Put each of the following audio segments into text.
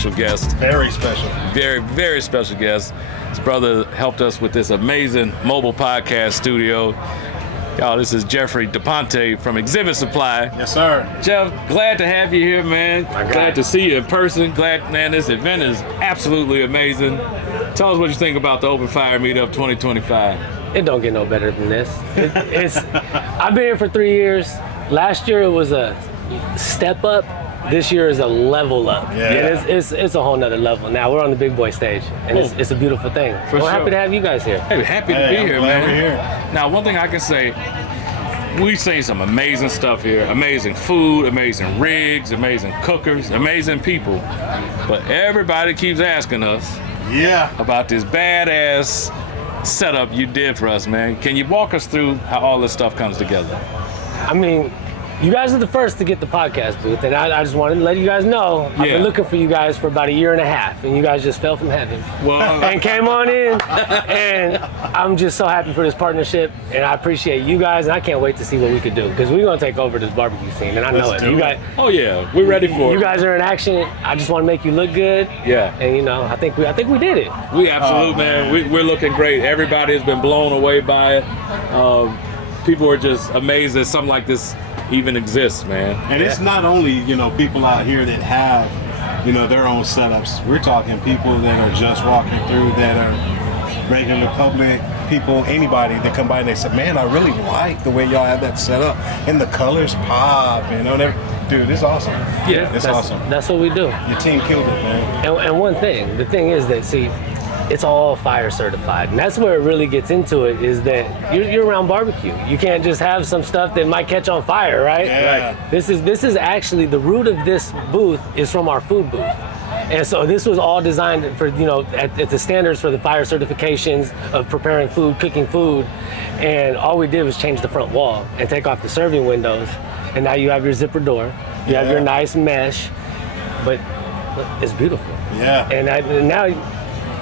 special guest. Very special. Very, very special guest. His brother helped us with this amazing mobile podcast studio. Y'all, this is Jeffrey Ponte from Exhibit Supply. Yes, sir. Jeff, glad to have you here, man. Glad to see you in person. Glad, man, this event is absolutely amazing. Tell us what you think about the Open Fire Meetup 2025. It don't get no better than this. I've been here for 3 years. Last year it was a step up. This year is a level up. Yeah. It's a whole nother level. Now we're on the big boy stage, and it's a beautiful thing. We're happy to have you guys here. Hey, happy to be here, man. We're here. Now, one thing I can say, we've seen some amazing stuff here. Amazing food, amazing rigs, amazing cookers, amazing people. But everybody keeps asking us about this badass setup you did for us, man. Can you walk us through how all this stuff comes together? I mean, you guys are the first to get the podcast booth, and I just wanted to let you guys know I've been looking for you guys for about 1.5 years, and you guys just fell from heaven and came on in, and I'm just so happy for this partnership, and I appreciate you guys, and I can't wait to see what we could do, because we're going to take over this barbecue scene, and I know it. You guys, we're ready for it. You guys are in action. I just want to make you look good. Yeah. And you know, I think we did it. We absolutely, man. We're looking great. Everybody has been blown away by it. People are just amazed that something like this even exists, man. And it's not only, people out here that have, their own setups. We're talking people that are just walking through, that are regular public people, anybody that come by and they say, man, I really like the way y'all have that set up. And the colors pop, dude, it's awesome. Yeah, it's awesome. That's what we do. Your team killed it, man. And the thing is that, see, it's all fire certified, and that's where it really gets into it, is that you're around barbecue. You can't just have some stuff that might catch on fire, right? Yeah. Right. This is actually, the root of this booth is from our food booth. And so this was all designed for, at the standards for the fire certifications of preparing food, cooking food. And all we did was change the front wall and take off the serving windows. And now you have your zipper door, you have your nice mesh, but it's beautiful. Yeah. And now,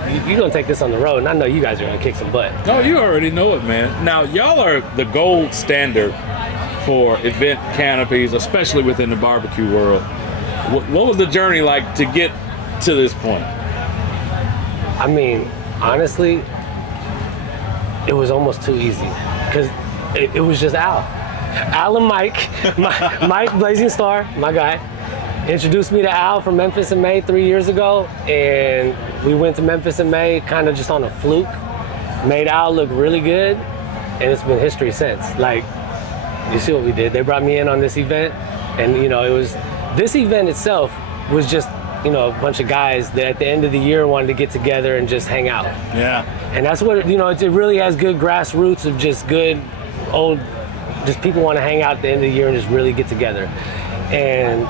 you're going to take this on the road, and I know you guys are going to kick some butt. No, you already know it, man. Now, y'all are the gold standard for event canopies, especially within the barbecue world. What was the journey like to get to this point? I mean, honestly, it was almost too easy, because it was just Al. Al and Mike, Mike Blazing Star, my guy, introduced me to Al from Memphis in May 3 years ago, and we went to Memphis in May kind of just on a fluke. Made Al look really good, and it's been history since. Like, you see what we did? They brought me in on this event, and this event itself was just, a bunch of guys that at the end of the year wanted to get together and just hang out. Yeah. And that's what, it really has good grassroots of just good old, just people want to hang out at the end of the year and just really get together. And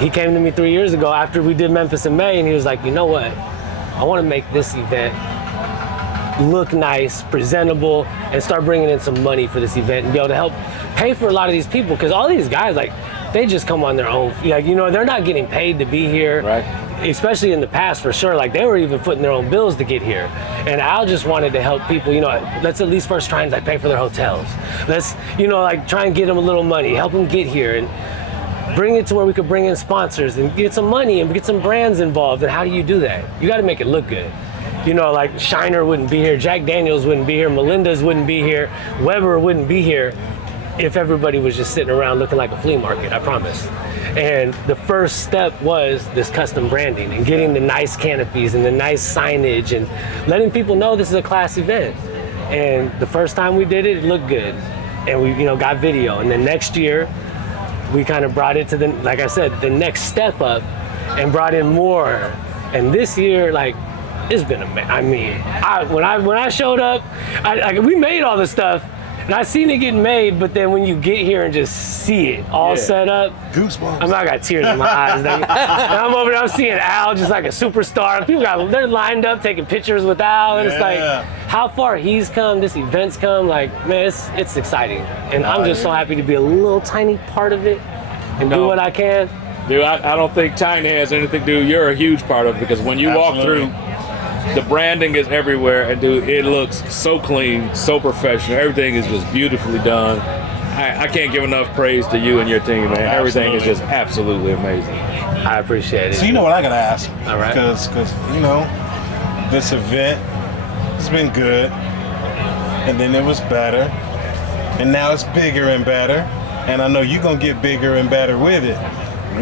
he came to me 3 years ago after we did Memphis in May, and he was like, you know what? I want to make this event look nice, presentable, and start bringing in some money for this event and be able to help pay for a lot of these people, because all these guys, they just come on their own. They're not getting paid to be here. Right. Especially in the past, for sure. They were even footing their own bills to get here. And Al just wanted to help people, let's at least first try and pay for their hotels. Let's, try and get them a little money, help them get here, and bring it to where we could bring in sponsors and get some money and get some brands involved. And how do you do that? You got to make it look good. Shiner wouldn't be here, Jack Daniels wouldn't be here, Melinda's wouldn't be here, Weber wouldn't be here if everybody was just sitting around looking like a flea market, I promise. And the first step was this custom branding and getting the nice canopies and the nice signage and letting people know this is a class event. And the first time we did it, it looked good. And we, got video. And then next year, we kind of brought it to like I said, the next step up and brought in more. And this year, it's been amazing. I mean, when I showed up, we made all the stuff, and I seen it getting made, but then when you get here and just see it all set up, goosebumps. I got tears in my eyes. And I'm over there, I'm seeing Al just like a superstar. People they're lined up taking pictures with Al, and it's like how far he's come, this event's come. Man, it's exciting, and I'm just so happy to be a little tiny part of it and do what I can. Dude, I don't think tiny has anything to do. You're a huge part of it, because when you walk through, the branding is everywhere, and dude, it looks so clean, so professional. Everything is just beautifully done. I can't give enough praise to you and your team, man. Everything is just absolutely amazing. I appreciate it. So you know what I gotta ask? All right. Because you know, this event has been good, and then it was better, and now it's bigger and better, and I know you're gonna get bigger and better with it.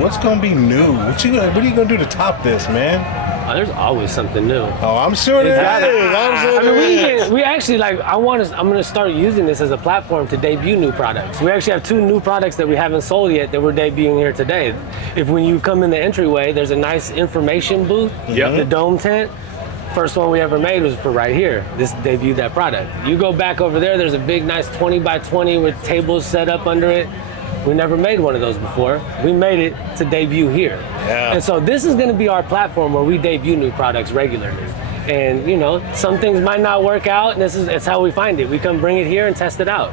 What's gonna be new? What are you gonna do to top this, man? Oh, there's always something new. Oh, I'm sure there is. I mean, we actually like. I'm gonna start using this as a platform to debut new products. We actually have 2 new products that we haven't sold yet that we're debuting here today. If when you come in the entryway, there's a nice information booth. Yep. The dome tent. First one we ever made was for right here. This debuted that product. You go back over there. There's a big, nice 20 by 20 with tables set up under it. We never made one of those before. We made it to debut here. Yeah. And so this is gonna be our platform where we debut new products regularly. And you know, some things might not work out, and it's how we find it. We come bring it here and test it out.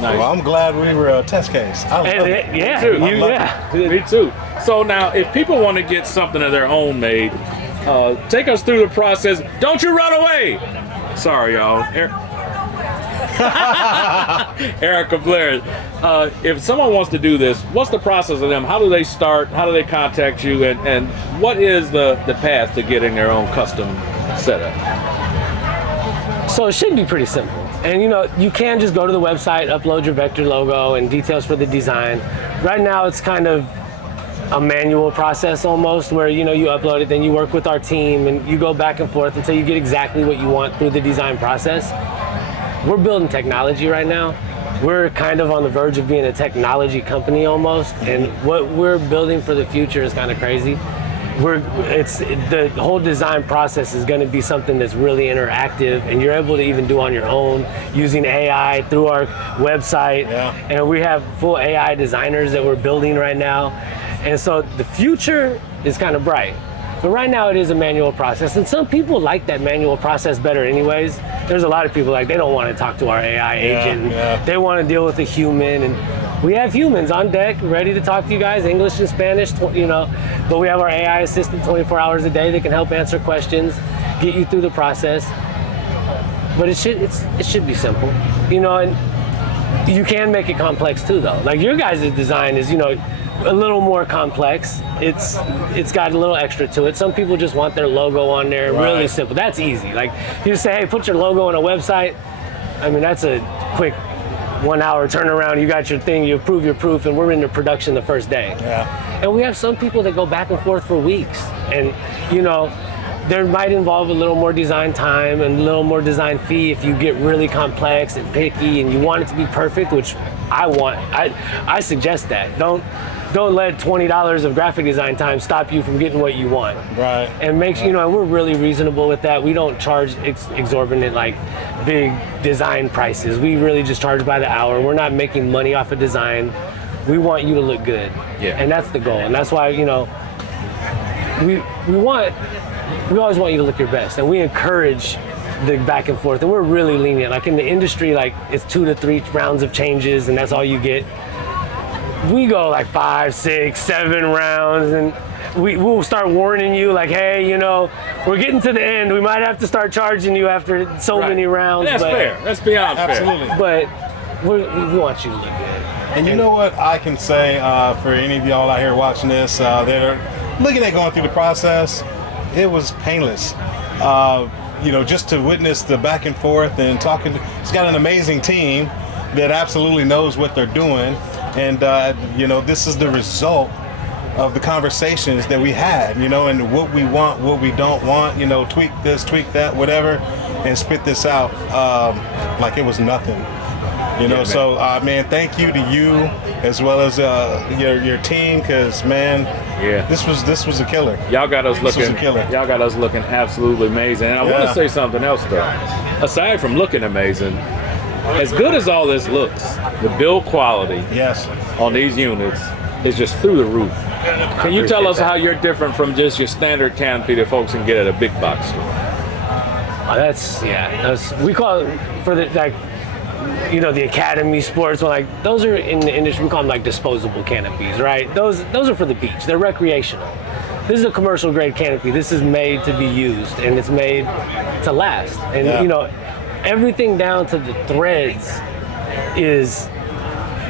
Nice. Well, I'm glad we were a test case. I love it. Yeah, Me too. yeah. Me too. So now, if people want to get something of their own made, take us through the process. Don't you run away! Sorry, y'all. Erica Blair, if someone wants to do this, what's the process of them? How do they start? How do they contact you? And what is the path to getting their own custom setup? So it should be pretty simple. And you know, you can just go to the website, upload your vector logo and details for the design. Right now it's kind of a manual process almost, where you know, you upload it, then you work with our team and you go back and forth until you get exactly what you want through the design process. We're building technology right now. We're kind of on the verge of being a technology company almost, and what we're building for the future is kind of crazy. The whole design process is going to be something that's really interactive, and you're able to even do on your own using AI through our website. Yeah. And we have full AI designers that we're building right now, and so the future is kind of bright. But right now it is a manual process, and some people like that manual process better anyways. There's a lot of people like, they don't want to talk to our AI agent. Yeah. They want to deal with a human, and we have humans on deck ready to talk to you guys, English and Spanish, you know, but we have our AI assistant 24 hours a day that can help answer questions, get you through the process. But it should be simple, you know, and you can make it complex too though. Like your guys' design is, you know, a little more complex. It's got a little extra to it. Some people just want their logo on there. Right. Really simple. That's easy. Like you just say, hey, put your logo on a website. I mean, that's a quick 1 hour turnaround. You got your thing, you approve your proof, and we're into production the first day. Yeah. And we have some people that go back and forth for weeks. And you know, there might involve a little more design time and a little more design fee if you get really complex and picky and you want it to be perfect, which I suggest that. Don't let $20 of graphic design time stop you from getting what you want. Right. And make sure, you know, we're really reasonable with that. We don't charge exorbitant, like big design prices. We really just charge by the hour. We're not making money off of design. We want you to look good. Yeah. And that's the goal. And that's why, you know, we always want you to look your best. And we encourage the back and forth. And we're really lenient. Like in the industry, like it's 2 to 3 rounds of changes and that's all you get. We go like 5, 6, 7 rounds, and we'll start warning you like, hey, you know, we're getting to the end. We might have to start charging you after so many rounds. That's fair. That's beyond Absolutely. fair. But we want you to look good. And you know what I can say for any of y'all out here watching this that are looking at going through the process, it was painless. You know, just to witness the back and forth and talking. It's got an amazing team that absolutely knows what they're doing. And, you know, this is the result of the conversations that we had, you know, and what we want, what we don't want, you know, tweak this, tweak that, whatever, and spit this out like it was nothing. You know, so, man, thank you to you as well as your team, because, man, this was a killer. Y'all got us This was looking. a killer. Y'all got us looking absolutely amazing. And I want to say something else though. Aside from looking amazing, as good as all this looks, the build quality on these units is just through the roof. Can you tell us how you're different from just your standard canopy that folks can get at a big box store? We call it for the, like, you know, the academy sports, like those are in the industry, we call them like disposable canopies, right? Those are for the beach. They're recreational. This is a commercial grade canopy. This is made to be used, and it's made to last. And you know, everything down to the threads is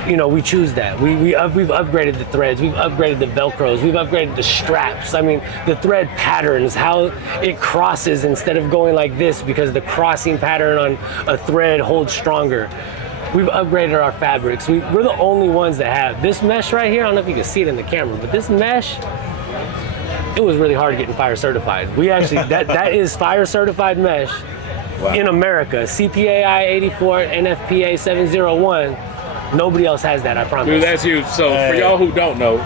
we choose that. We've upgraded the threads, we've upgraded the Velcros, we've upgraded the straps. I mean, the thread patterns, how it crosses instead of going like this because the crossing pattern on a thread holds stronger. We've upgraded our fabrics. We're the only ones that have this mesh right here. I don't know if you can see it in the camera, but this mesh, it was really hard getting fire certified. We actually, that is fire certified mesh in America. CPAI 84, NFPA 701. Nobody else has that, I promise. Dude, that's huge. So for y'all who don't know,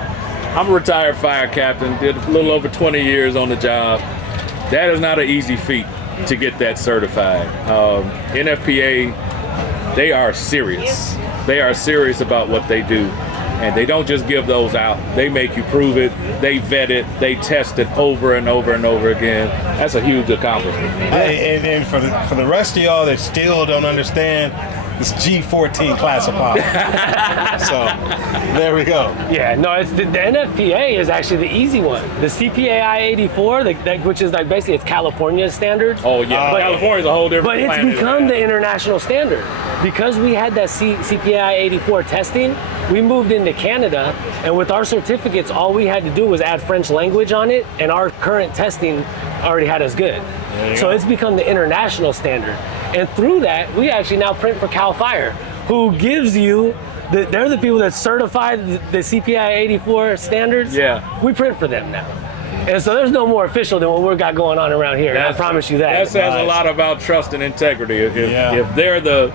I'm a retired fire captain, did a little over 20 years on the job. That is not an easy feat to get that certified. NFPA, they are serious. They are serious about what they do. And they don't just give those out. They make you prove it. They vet it. They test it over and over and over again. That's a huge accomplishment. Hey, and for the rest of y'all that still don't understand, it's G14 classified. So there we go. Yeah, no, it's the NFPA is actually the easy one. The CPAI 84, which is like basically it's California standards. Oh yeah, but California's a whole different But it's planet. become the international standard. Because we had that CPAI 84 testing, we moved into Canada, and with our certificates, all we had to do was add French language on it, and our current testing already had us good. So it's become the international standard. And through that, we actually now print for Cal Fire, who gives you, they're the people that certified the CPI 84 standards. Yeah. We print for them now. And so there's no more official than what we've got going on around here. I promise you that. That says a lot about trust and integrity. If they're the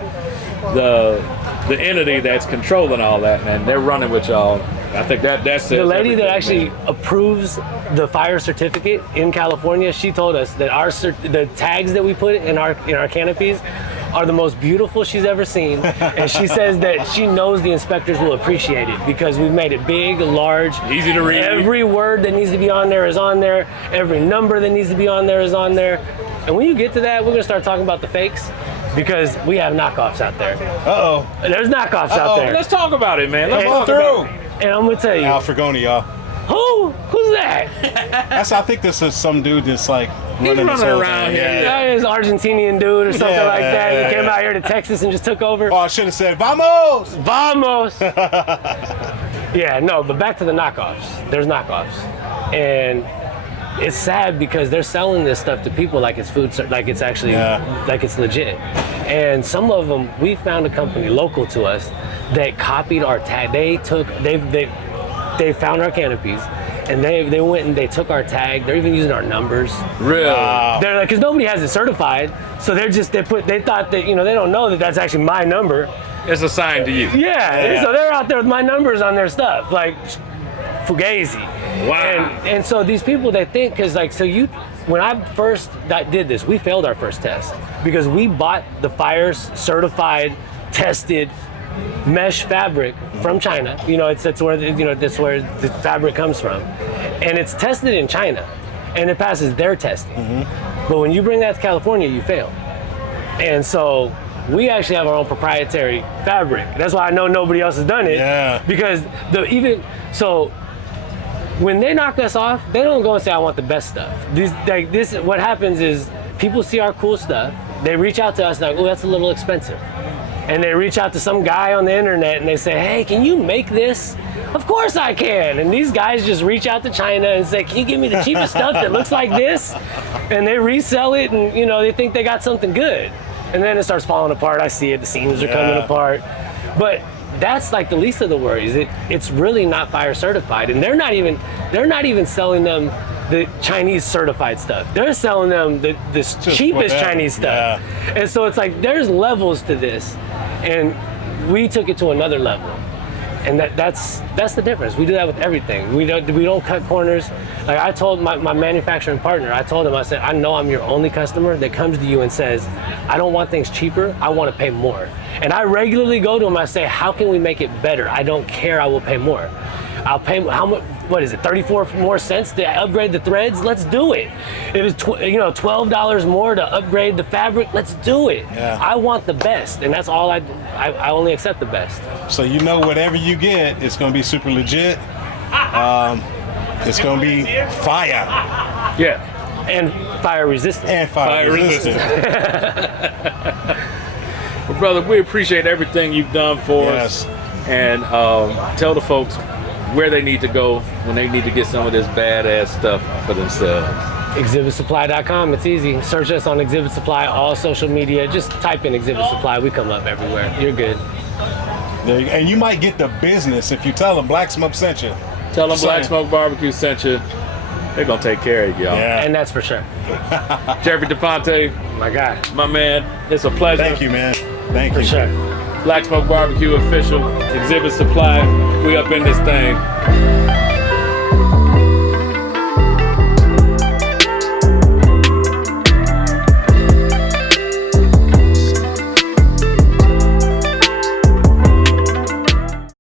entity that's controlling all that, and they're running with y'all, I think that's the lady that actually approves the fire certificate in California. She told us that the tags that we put in our canopies are the most beautiful she's ever seen, and she says that she knows the inspectors will appreciate it because we've made it big, large, easy to read. Every word that needs to be on there is on there. Every number that needs to be on there is on there. And when you get to that, we're gonna start talking about the fakes. Because we have knockoffs out there. There's knockoffs out there. Let's talk about it, man. Let's go through. And I'm gonna tell you. Al Fragoni, y'all. Who's that? I think this is some dude that's like running around here. Yeah, he's an Argentinian dude or something like that. He came out here to Texas and just took over. Oh, I should have said, Vamos! Vamos! Yeah, no, but back to the knockoffs. There's knockoffs. And it's sad because they're selling this stuff to people like it's food, like it's actually, like it's legit. And some of them, we found a company local to us that copied our tag. They found our canopies, and they went and they took our tag. They're even using our numbers. Really? They're like, because nobody has it certified, so they thought that they don't know that that's actually my number. It's assigned to you. Yeah. So they're out there with my numbers on their stuff, like Fugazi. Wow. And so these people, they think, because when I first did this, we failed our first test because we bought the fire's certified, tested mesh fabric from China. That's where the fabric comes from, and it's tested in China, and it passes their testing. But when you bring that to California, you fail. And so we actually have our own proprietary fabric. That's why I know nobody else has done it. Yeah. Because when they knock us off, they don't go and say, I want the best stuff. What happens is people see our cool stuff, they reach out to us like, oh, that's a little expensive. And they reach out to some guy on the internet and they say, hey, can you make this? Of course I can. And these guys just reach out to China and say, can you give me the cheapest stuff that looks like this? And they resell it and they think they got something good. And then it starts falling apart. I see it, the seams are coming apart. But that's like the least of the worries. It's really not fire certified, and they're not even selling them the Chinese certified stuff. They're selling them the cheapest Chinese stuff. And so it's like there's levels to this, and we took it to another level. And that's the difference. We do that with everything. We don't cut corners. Like I told my manufacturing partner, I said, I know I'm your only customer that comes to you and says, I don't want things cheaper, I want to pay more. And I regularly go to them, I say, how can we make it better? I don't care, I will pay more. I'll pay, how much, what is it, 34 more cents to upgrade the threads? Let's do it. If it's $12 more to upgrade the fabric, let's do it. Yeah. I want the best, and that's all I only accept the best. So whatever you get, it's going to be super legit. It's going to be fire. Yeah. And fire resistant. And fire resistant. Well, brother, we appreciate everything you've done for us. and tell the folks where they need to go when they need to get some of this badass stuff for themselves. ExhibitSupply.com. It's easy. Search us on Exhibit Supply, all social media. Just type in Exhibit Supply. We come up everywhere. You're good. And you might get the business if you tell them Black Smoke sent you. Tell them Black Smoke Barbecue sent you. They're gonna take care of y'all. Yeah. And that's for sure. Jeffrey DePonte, My guy. my man, it's a pleasure. Thank you, man. Thank you. For sure. Black Smoke Barbecue official, Exhibit Supply. We up in this thing.